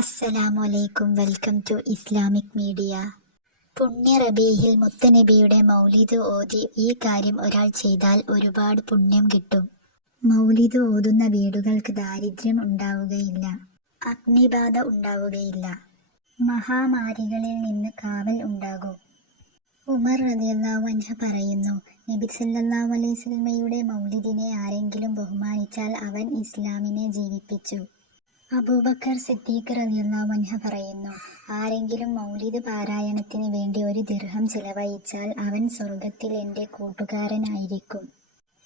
അസ്സലാമു welcome to Islamic media. പുണ്യ റബീഹിൽ മുത്തനബിയുടെ മൗലിദ് ഓതി ഈ കാര്യം ഒരാൾ ചെയ്താൽ ഒരുപാട് പുണ്യം കിട്ടും. മൗലിദ് ഓതുന്ന വീടുകൾക്ക് ദാരിദ്ര്യം ഉണ്ടാവുകയില്ല, അഗ്നിബാധ ഉണ്ടാവുകയില്ല, മഹാമാരികളിൽ നിന്ന് കാവൽ ഉണ്ടാകും. ഉമർ റളിയല്ലാഹു അൻഹു പറയുന്നു, നബി സല്ലല്ലാഹു അലൈഹി വസല്ലമയുടെ മൗലിദിനെ ആരെങ്കിലും ബഹുമാനിച്ചാൽ അവൻ ഇസ്ലാമിനെ ജീവിപ്പിച്ചു. അബൂബക്കർ സിദ്ദീഖ് റളിയല്ലാഹു അൻഹു പറയുന്നു, ആരെങ്കിലും മൗലിദ് പാരായണത്തിന് വേണ്ടി 1 ദിർഹം ചെലവഴിച്ചാൽ അവൻ സ്വർഗത്തിൽ എൻ്റെ കൂട്ടുകാരനായിരിക്കും.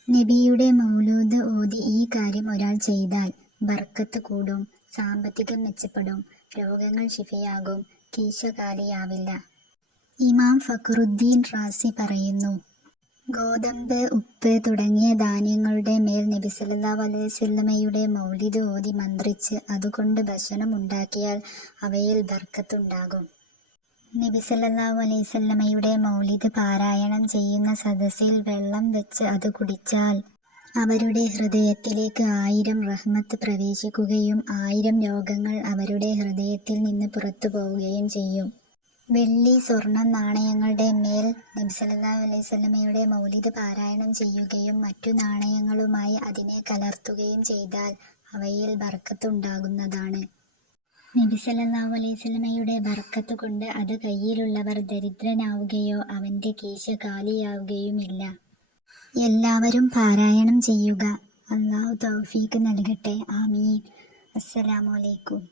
നബിയുടെ മൗലൂദ് ഓതി ഈ കാര്യം ഒരാൾ ചെയ്താൽ ബർക്കത്ത് കൂടും, സാമ്പത്തികം മെച്ചപ്പെടും, രോഗങ്ങൾ ശിഫയാകും, കീശ കാലിയാവില്ല. ഇമാം ഫഖ്റുദ്ദീൻ റാസി പറയുന്നു, ഗോതമ്പ്, ഉപ്പ് തുടങ്ങിയ ധാന്യങ്ങളുടെ മേൽ നബി സല്ലല്ലാഹു അലൈഹി വസല്ലമയുടെ മൗലിദ് ഓതി മന്ത്രിച്ച് അതുകൊണ്ട് ഭക്ഷണം ഉണ്ടാക്കിയാൽ അവയിൽ ബർക്കത്തുണ്ടാകും. നബി സല്ലല്ലാഹു അലൈഹി വസല്ലമയുടെ മൗലിദ് പാരായണം ചെയ്യുന്ന സദസ്സിൽ വെള്ളം വെച്ച് അത് കുടിച്ചാൽ അവരുടെ ഹൃദയത്തിലേക്ക് 1000 റഹ്മത്ത് പ്രവേശിക്കുകയും 1000 രോഗങ്ങൾ അവരുടെ ഹൃദയത്തിൽ നിന്ന് പുറത്തു പോവുകയും ചെയ്യും. വെള്ളി, സ്വർണം നാണയങ്ങളുടെ മേൽ നബി സല്ലല്ലാഹു അലൈഹി വസല്ലമയുടെ മൗലിദ് പാരായണം ചെയ്യുകയും മറ്റു നാണയങ്ങളുമായി അതിനെ കലർത്തുകയും ചെയ്താൽ അവയിൽ ബർക്കത്ത് ഉണ്ടാകുന്നതാണ്. നബി സല്ലല്ലാഹു അലൈഹി വസല്ലമയുടെ ബർക്കത്ത് കൊണ്ട് അത് കയ്യിലുള്ളവർ ദരിദ്രനാവുകയോ അവൻ്റെ കീശ കാലിയാവുകയുമില്ല. എല്ലാവരും പാരായണം ചെയ്യുക. അല്ലാഹു തൗഫീഖ് നൽകട്ടെ. ആമീൻ. അസ്സലാമു അലൈക്കും.